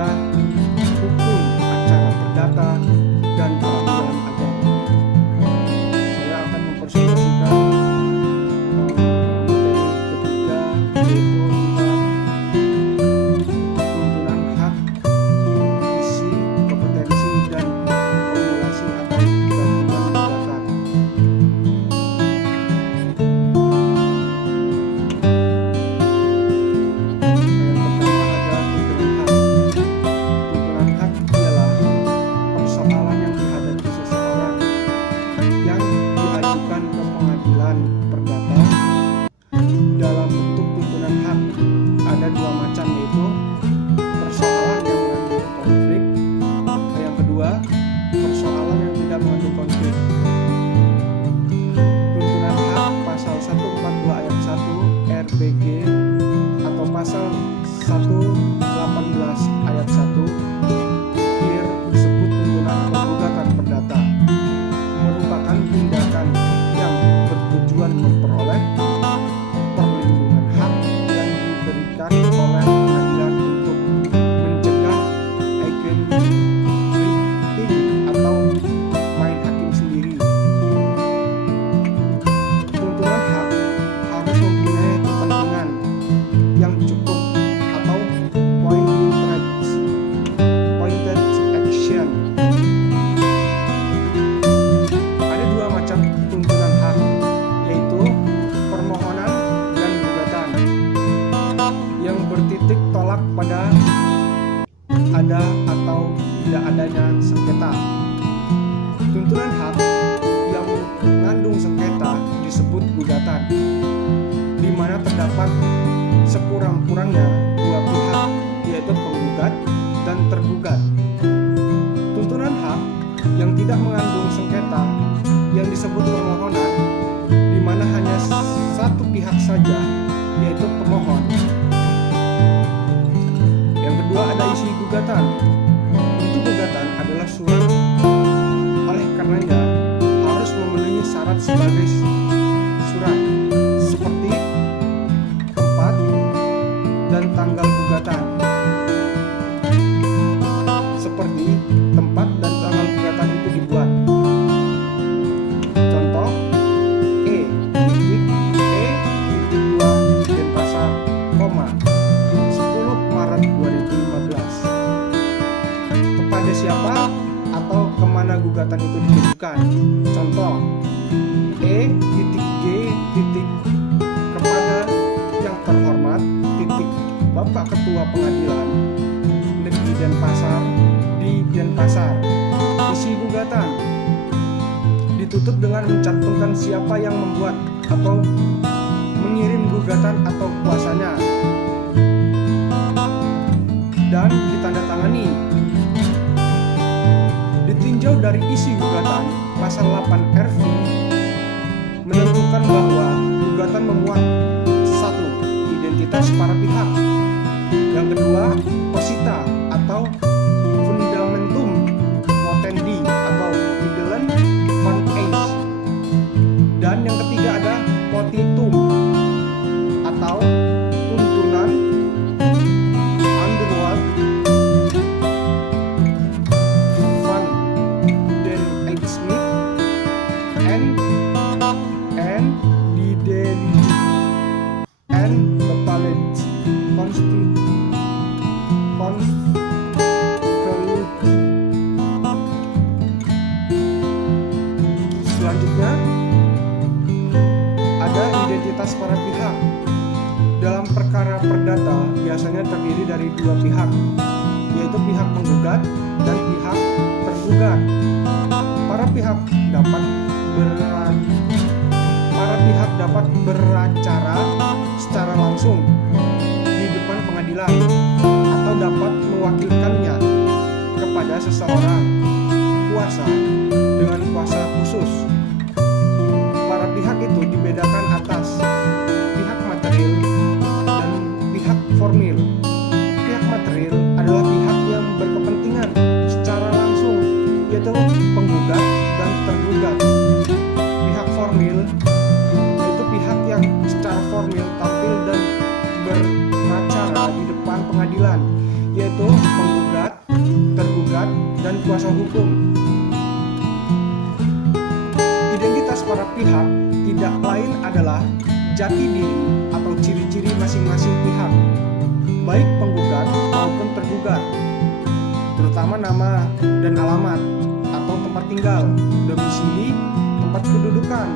ada hukum acara perdata dan peradilan agama. Saya akan mempresentasikan materi ketiga, yaitu tuntunan hak, isi, kompetensi, dan formulasi atau gabungan gugatan. Dalam bentuk tuntunan hak ada dua macam, yaitu persoalan yang mengandung konflik, yang kedua persoalan yang tidak mengandung konflik. Tuntunan hak pasal 142 ayat 1 RBG atau pasal 118 ayat 1 KIR disebut tuntunan atau gugatan perdata, merupakan tindakan yang bertujuan memperoleh perlindungan hak yang diberikan oleh pengadilan untuk mencegah agency atau main hakim sendiri. Tuntunan hak harus mempunyai kepentingan yang cukup atau pointed action. Ada dua macam tuntunan hak, yaitu permohonan dan gugatan yang bertitik tolak pada ada atau tidak adanya sengketa. Tuntunan hak yang mengandung sengketa disebut gugatan, di mana terdapat sekurang-kurangnya dua pihak, yaitu penggugat dan tergugat. Tuntunan hak yang tidak mengandung sengketa yang disebut permohonan, di mana hanya satu pihak saja, yaitu pemohon. Yang kedua ada isi gugatan. Bentuk gugatan adalah surat, oleh karenanya harus memenuhi syarat sebagai surat, seperti tempat dan tanggal gugatan. Seperti tempat dan tanggal gugatan itu dibuat. Contoh, E.E.2 Denpasar, 10 Maret 2015. Kepada siapa atau kemana gugatan itu ditujukan? Contoh, E.G. kepada yang terhormat, Bapak Ketua Pengadilan Negeri Denpasar di Denpasar. Isi gugatan ditutup dengan mencantumkan siapa yang membuat atau mengirim gugatan atau kuasanya, dan ditandatangani. Ditinjau dari isi gugatan, pasal 8 RV menentukan bahwa gugatan memuat: 1. Identitas para pihak, yang kedua posita atau fundamentum motendi atau idelen van eis, dan yang ketiga ada petitum atau tuntunan underworld van den Eidsmith and die Delige and bepaald Selanjutnya ada identitas para pihak. Dalam perkara perdata biasanya terdiri dari dua pihak, yaitu pihak penggugat dan pihak tergugat. Para pihak dapat beracara secara langsung di depan pengadilan atau dapat mewakilkannya kepada seseorang kuasa dengan kuasa khusus. Para pihak itu dibedakan atas pihak material dan pihak formil. Pihak material adalah pihak yang berkepentingan secara langsung, yaitu penggugat dan tergugat. Pihak formil yaitu pihak yang secara formil tampil dan beracara di depan pengadilan, yaitu penggugat, tergugat, dan kuasa hukum. Identitas para pihak tidak lain adalah jati diri atau ciri-ciri masing-masing pihak, baik penggugat maupun tergugat, terutama nama dan alamat atau tempat tinggal, domisili, tempat kedudukan.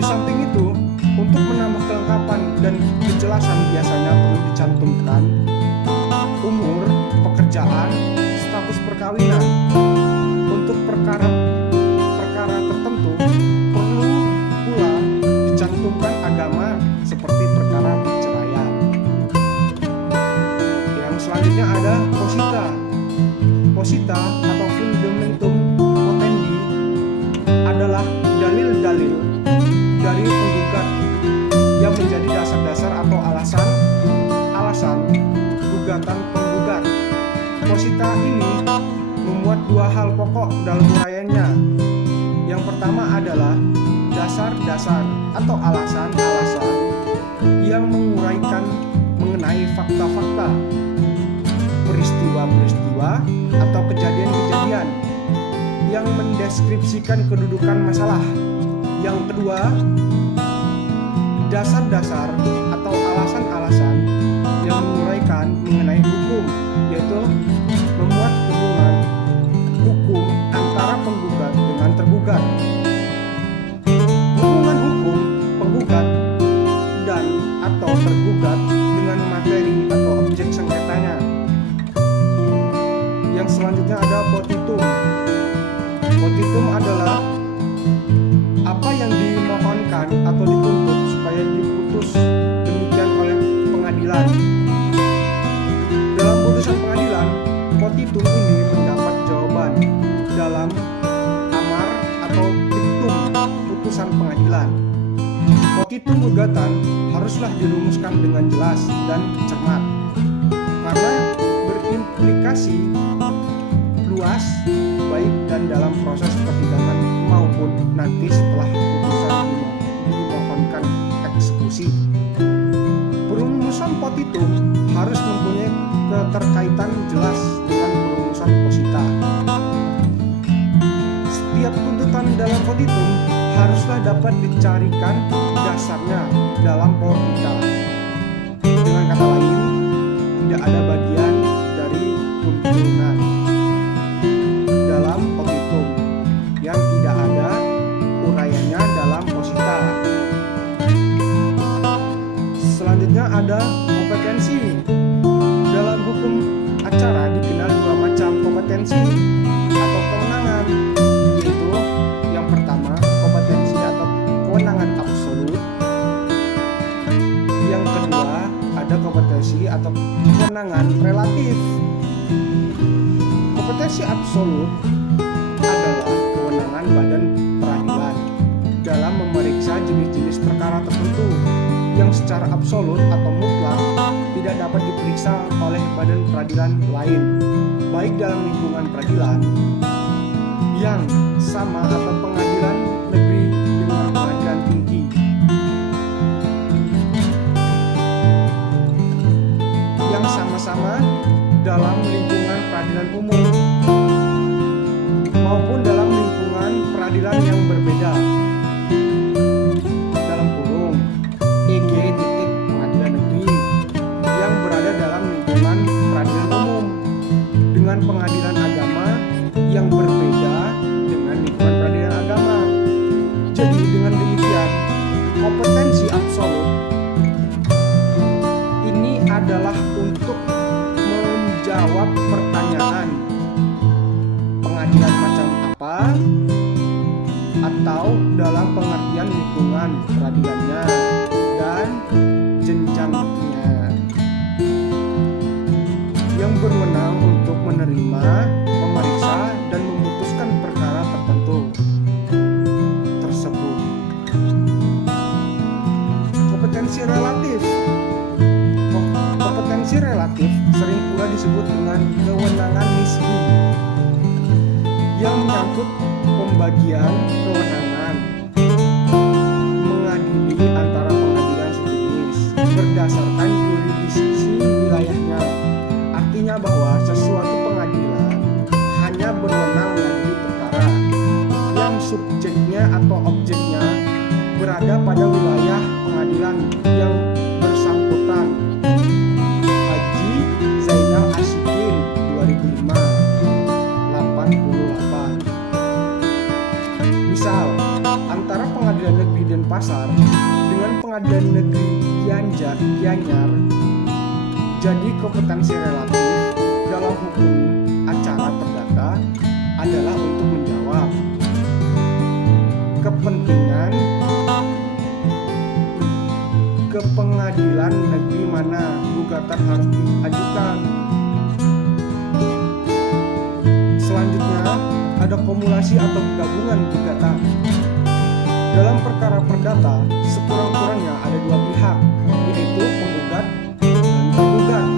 Di samping itu, untuk menambah kelengkapan dan kejelasan biasanya perlu dicantumkan umur, pekerjaan, status perkawinan. Untuk perkara tertentu perlu pula dicantumkan agama seperti perkara perceraian. Yang selanjutnya ada posita. Posita atau fundamentum potendi adalah dalil-dalil dari penggugat yang menjadi dasar-dasar atau alasan gugatan penggugat. Posita ini memuat dua hal pokok dalam uraiannya. Yang pertama adalah dasar-dasar atau alasan-alasan yang menguraikan mengenai fakta-fakta, peristiwa-peristiwa atau kejadian-kejadian yang mendeskripsikan kedudukan masalah. Yang kedua, dasar-dasar atau alasan-alasan yang menguraikan mengenai hukum, yaitu memuat hubungan hukum antara penggugat dengan tergugat, hubungan hukum penggugat dan atau tergugat dengan materi atau objek sengketanya. Yang selanjutnya ada petitum. Petitum adalah apa yang dimohonkan atau dituntut supaya diputus demikian oleh pengadilan. Dalam putusan pengadilan, petitum ini mendapat jawaban dalam amar atau diktum putusan pengadilan. Petitum gugatan haruslah dirumuskan dengan jelas dan cermat karena berimplikasi luas baik dan dalam proses persidangan maupun nanti setelah putusan dimohonkan eksekusi. Perumusan petitum harus mempunyai keterkaitan jelas dengan perumusan posita. Setiap tuntutan dalam petitum haruslah dapat dicarikan dasarnya dalam posita. Dengan kata lain, tidak ada bagian dari tuntutan dalam petitum yang tidak ada uraiannya dalam posita. Selanjutnya ada kompetensi. Dalam hukum acara dikenal dua macam kompetensi atau kewenangan, yaitu yang pertama kompetensi atau kewenangan absolut. Yang kedua ada kompetensi atau kewenangan relatif. Kompetensi absolut adalah kewenangan badan peradilan dalam memeriksa jenis-jenis perkara tertentu yang secara absolut atau mutlak tidak dapat diperiksa oleh badan peradilan lain, baik dalam lingkungan peradilan yang sama atau pengadilan negeri dengan pengadilan tinggi. Yang sama-sama dalam lingkungan peradilan umum maupun dalam lingkungan peradilan yang berbeda. Dalam kurung EG pengadilan negeri yang berada dalam lingkungan peradilan umum dengan pengadilan agama yang berbeda dengan lingkungan peradilan agama. Jadi dengan demikian kompetensi absolut ini adalah untuk menjawab pertanyaan pengadilan macam apa atau dalam pengertian lingkungan peradilannya dan jenjangnya yang berwenang untuk menerima, memeriksa, dan memutuskan perkara tertentu tersebut. Kompetensi relatif. Kompetensi relatif sering pula disebut dengan kewenangan nisbi yang menyangkut pembagian kewenangan mengadili antara pengadilan sejenis berdasarkan jurisdiksi wilayah subjeknya atau objeknya berada pada wilayah pengadilan yang bersangkutan. Haji Zainal Asyikin 2005 88. Misal, antara Pengadilan Negeri Denpasar dengan Pengadilan Negeri Gianyar jadi kompetensi relatif dalam hukum acara perdata adalah untuk menjawab kepentingan ke pengadilan negeri mana gugatan harus diajukan. Selanjutnya ada kumulasi atau gabungan gugatan. Dalam perkara perdata sekurang-kurangnya ada dua pihak, yaitu penggugat dan tergugat.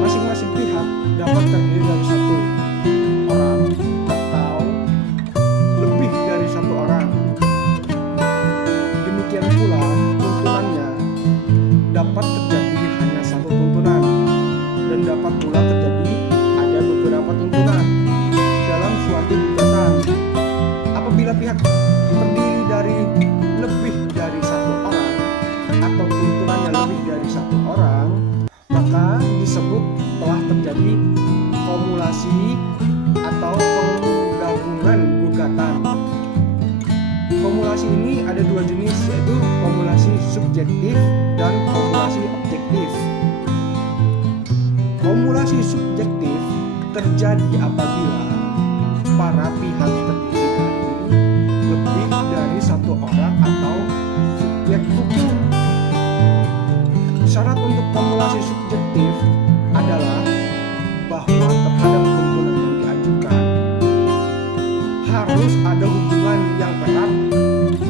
Masing-masing pihak dapat terdiri dari satu orang atau lebih dari satu orang. Demikian pula tuntunannya dapat terjadi hanya satu tuntunan dan dapat pula terjadi ada beberapa tuntunan dalam suatu gugatan. Apabila pihak terdiri dari lebih dari satu orang atau tuntunannya lebih dari satu orang, maka disebut telah terjadi kumulasi atau penggabungan gugatan. Kumulasi ini ada dua jenis, yaitu kumulasi subjektif dan kumulasi objektif. Kumulasi subjektif terjadi apabila para pihak terdiri dari lebih dari satu orang atau subjek hukum. Syarat untuk kumulasi subjektif adalah bahwa terhadap tuntunan yang diajukan harus ada hubungan yang erat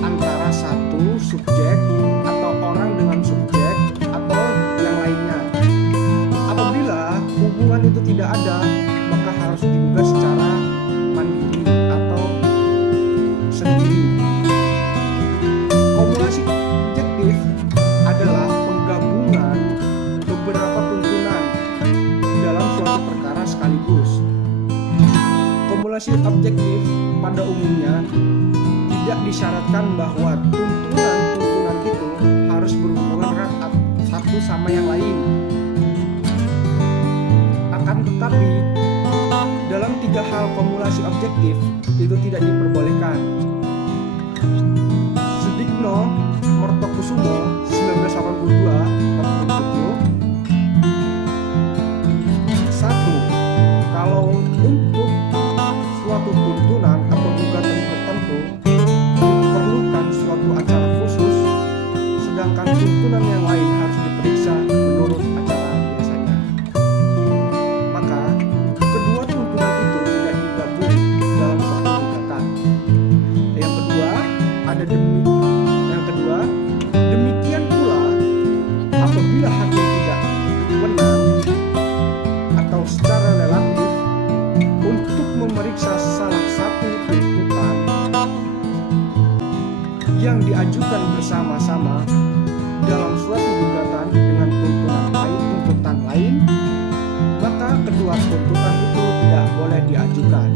antara satu subjek atau orang dengan subjek atau yang lainnya. Apabila hubungan itu tidak ada, maka harus digugat secara mandiri atau sendiri. Kumulasi objektif adalah penggabungan beberapa tuntunan dalam suatu perkara sekaligus. Kumulasi objektif pada umumnya tidak disyaratkan bahwa tuntunan-tuntunan itu harus berhubungan erat satu sama yang lain. Akan tetapi, dalam tiga hal kumulasi objektif itu tidak diperbolehkan. Sudikno Mertokusumo 1982 47. 1. Kalau untuk suatu tuntunan atau gugatan tertentu diperlukan suatu acara khusus, sedangkan tuntunan yang lain harus diperiksa menurut acara biasanya, maka kedua tuntunan itu tidak digabung dalam suatu gugatan. Yang kedua, demikian pula apabila hakim tidak menang atau secara relatif untuk memeriksa salah satu tuntutan yang diajukan bersama-sama dalam suatu gugatan dengan tuntutan lain, maka kedua tuntutan itu tidak boleh diajukan.